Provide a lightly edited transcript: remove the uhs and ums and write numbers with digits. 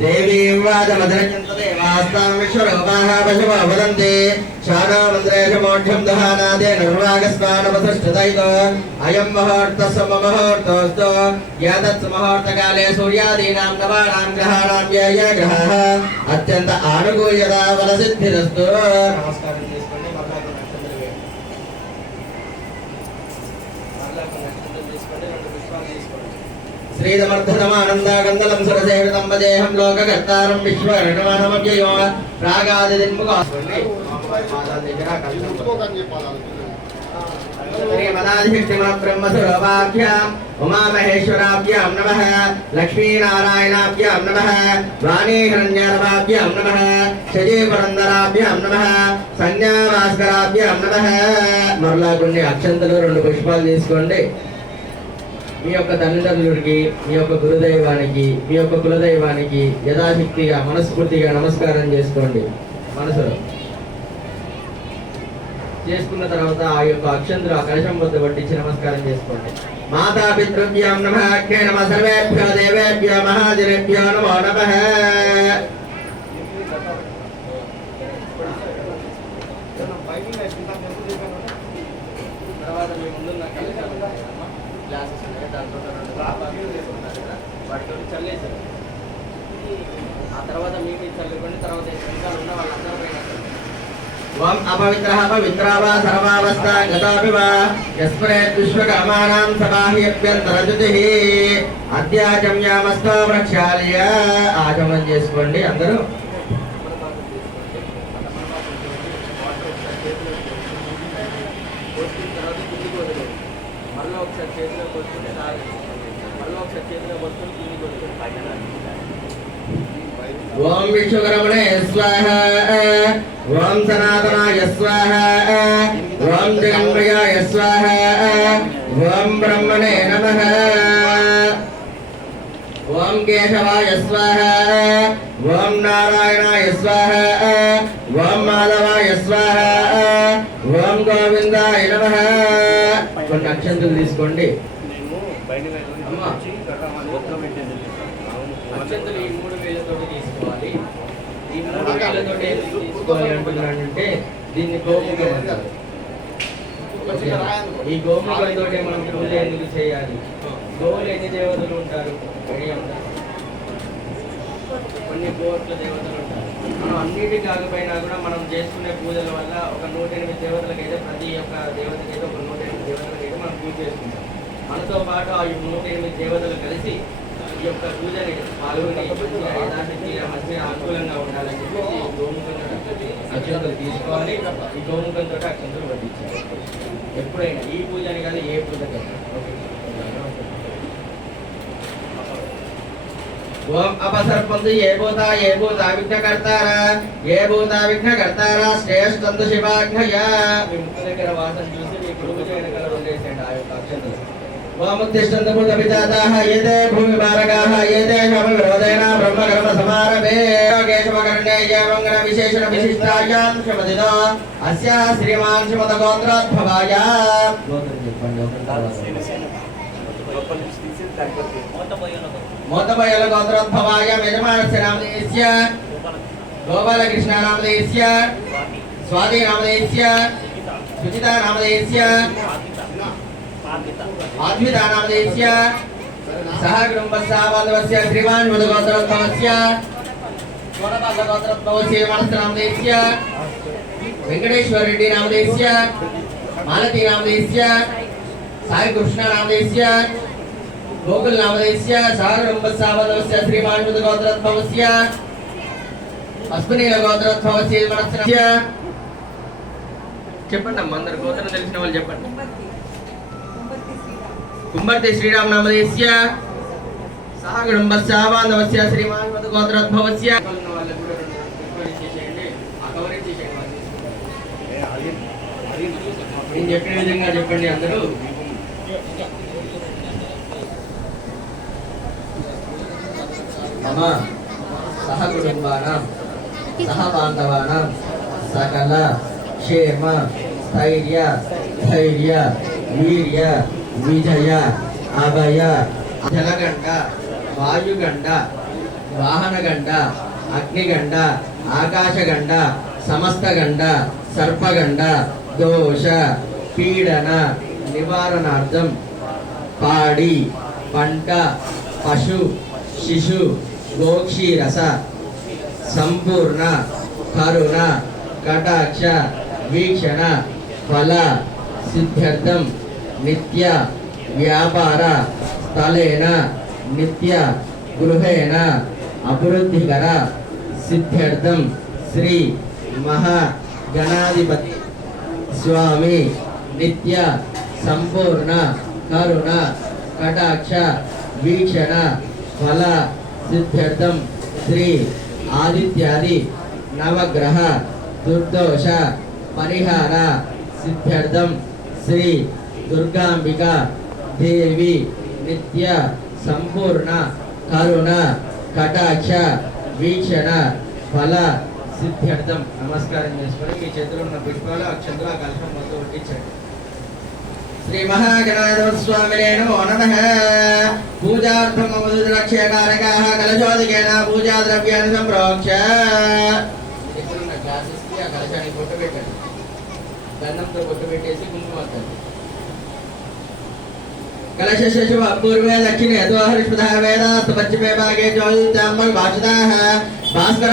देवीं वादमधरयन्त देवास्तां विश्वरूपाः पशवो वदन्ति शानो मन्त्रेषु मोढ्यं दहानादे निर्वागस्नानपतिष्ठितैतो अयं मुहूर्तः सममुहूर्तोऽस्तु यादत् मुहूर्तकाले सूर्यादीनां नवानां ग्रहाणां ये ये ग्रहाः अत्यन्त आनुकूल्यता फलसिद्धिरस्तु। नमस्कारं చేసుకోండి మరలా నక్షత్రం తీసుకోండి రెండు పుష్పాలు తీసుకోండి श्रीदमर्धनमानन्दागन्दलं सुरसेवितं वदेहं लोककर्तारं विश्वरणमानमव्ययो रागादिन्मुखास्वन्नि श्रीमदाधिशक्तिमब्रह्मस्वरूपाभ्याम् उमामहेश्वराभ्यां नमः लक्ष्मीनारायणाभ्यां नमः वाणीहिरण्यरवाभ्यां नमः शजीपुरन्दराभ्यां नमः संज्ञाभास्कराभ्यां नमः మరలా కొన్ని అక్షంతలు రెండు పుష్పాలు తీసుకోండి మీ యొక్క తల్లిదండ్రులకి మీ యొక్క గురుదైవానికి మీ యొక్క కులదైవానికి యథాశక్తిగా మనస్ఫూర్తిగా నమస్కారం చేసుకోండి మనసులో చేసుకున్న తర్వాత ఆ యొక్క అక్షంతులు ఆ కలశం వద్ద వడ్డించి నమస్కారం చేసుకోండి మాతా పితృభ్యాం నమః అగ్నే నమః సర్వేభ్యో దేవేభ్యో మహాజనేభ్యో నమో నమః తర్వాత మీ ముందున్న కలశం గ్లాసెస్ ఉన్నాయి దాంట్లో రెండు పాపాలు వేసుకుంటారు కదా వాటితో చల్లేసారు ఆ తర్వాత మీకు చల్లుకొని తర్వాత ఇంకా ఉన్న వాళ్ళందరూ పైన ఓం అపవిత్రః పవిత్రావా సర్వావస్థా గతాపి వా యస్మరేత్ విశ్వకర్మాణాం సబాహ్యభ్యంతరజుతిః అద్యాచమ్యామస్తో ప్రక్షాళ్య ఆచమనం చేసుకోండి అందరూ మళ్ళీ ఒకసారి చేతిలో కొట్టుకుంటే మళ్ళీ ఒకసారి చేతిలో కొట్టుకుని కింది కొట్టుకుని ఓం విశ్వకర్మణే స్వాహ ఓం సనాతనాయ స్వాహ ఓం జగన్మయాయ స్వాహ ఓం బ్రహ్మణే నమః ఓం కేశవాయ స్వాహ ఓం నారాయణాయ స్వాహ ఓం మాధవాయ స్వాహ ఓం గోవిందాయ నమః కొన్ని అక్షంతలు తీసుకోండి అక్షంతలు ఈ 3 వేలతో తీసుకోవాలి ఈ 3 వేలతో తీసుకోవాలి అంటున్నానంటే దీన్ని గోముఖం అంటారు ఈ గోముఖంతో మనం పూజ ఎందుకు చేయాలి గోవులు ఎన్ని దేవతలు ఉంటారు కొన్ని కోట్ల దేవతలు ఉంటారు మనం అన్నిటి కాకపోయినా కూడా మనం చేసుకునే పూజల వల్ల ఒక 108 దేవతలకైతే ప్రతి ఒక్క దేవతకైతే ఒక 108 దేవతలకైతే మనం పూజ చేసుకుంటాం మనతో పాటు ఆ 108 దేవతలు కలిసి ఈ యొక్క పూజని పాల్గొని యథాశక్తి మంచిగా అనుకూలంగా ఉండాలని చెప్పి గోముఖంతో అక్షంతలు తీసుకోవాలి ఈ గోముఖంతో అక్షంతలు పట్టించాలి ఎప్పుడైనా ఈ పూజని కానీ ఏ పూజకైనా ఓం అపసర్పంతు ఏ భూత విఘ్నకర్తారా శ్రేష్ఠంతు శివాఘ్నయ మీ ముక్కు దగ్గర వాసన చూసి మీ గురువు వెనకాల ఉండేసేయండి ఆ యొక్క అక్షంతలు ఓం ఉత్తిష్టంతు భూత పితాతాః ఏతే భూమి భారగాః ఏతే శమవిరోధేన బ్రహ్మకర్మ సమారభే కేశవకర్ణేయ మంగళ విశేషణ విశిష్టాయాం శమదినో అస్యా శ్రీమాన్ శమత గోత్రోద్భవాయ గోత్రం చెప్పండి మోతబయల గోత్రోద్భవాయ యజమానస్య నామధేయస్య గోపాలకృష్ణ నామధేయస్య స్వాతి నామధేయస్య సుచితా నామధేయస్య ఆద్వితా నామధేయస్య సహ కుటుంబస్య బాంధవస్య శ్రీమాన్ గోత్రోద్భవస్య సోనపాల గోత్రోద్భవస్య యజమానస్య నామధేయస్య వెంకటేశ్వర రెడ్డి నామధేయస్య మాలతి నామధేయస్య సాయి కృష్ణ నామధేయస్య గోకుల్ నామధేయస్య సాగరంబస్సావనస్య శ్రీమాన్ గోత్రోద్భవస్య అస్మినీల గోత్రోద్భవస్య మనస్య చెప్పండి అమ్మ అందరు గోత్రం తెలిసిన వాళ్ళు చెప్పండి కుంభర్తి శ్రీరామ్ నామధేయస్య సాగరంబస్సావనస్య శ్రీమాన్ గోత్రోద్భవస్య వాళ్ళకు కూడా చేయండి ఆ కవరేజ్ చేయండి నేను చెప్పిన విధంగా చెప్పండి అందరూ మమ సహ కుటుంబానాం సహ బాంధవానాం సకల క్షేమ స్థైర్య ధైర్య వీర్య విజయ అభయ జలగంట వాయుగండ, వాహనగండ, అగ్నిగండ, ఆకాశగండ, సమస్తగండ, సర్పగండ, దోష పీడన నివారణార్థం పాడి, పంట, పశు, శిశు, గోక్షీరస సంపూర్ణ కరుణ కటాక్ష వీక్షణ ఫల సిద్ధ్యర్థం నిత్య వ్యాపార స్థలేన నిత్య గృహేణ అభివృద్ధికర సిద్ధ్యర్థం శ్రీ మహా గణాధిపతి స్వామి నిత్య సంపూర్ణ కరుణ కటాక్ష వీక్షణ ఫల సిద్ధ్యర్థం శ్రీ ఆదిత్యాది నవగ్రహ దుర్దోష పరిహార సిద్ధ్యర్థం శ్రీ దుర్గాంబిక దేవి నిత్య సంపూర్ణ కరుణ కటాక్ష వీక్షణ ఫల సిద్ధ్యర్థం. నమస్కారం చేసుకొని మీ చేతిలో ఉన్న పుష్పాలు అక్షంతల కలశం మొత్తం ఒట్టించండి. శ్రీ మహాగణాధిపతి స్వామినే నమో నమః. పూజార్థం మధురక్షకారకాః కలశోదకేన పూజా ద్రవ్యాన్ని సంప్రోక్ష. ఇప్పుడున్న గ్లాసెస్కి ఆ కలశానికి బొట్టు పెట్టండి. దండంతో బొట్టు పెట్టేసి కుంకుమ కలశ శిశువ పూర్వే దక్షిణే దోహరిష్పదః వేదాస్తు పశ్చిమే భాగే జ్యోతిర్యాంబ భాషితాః భాస్కర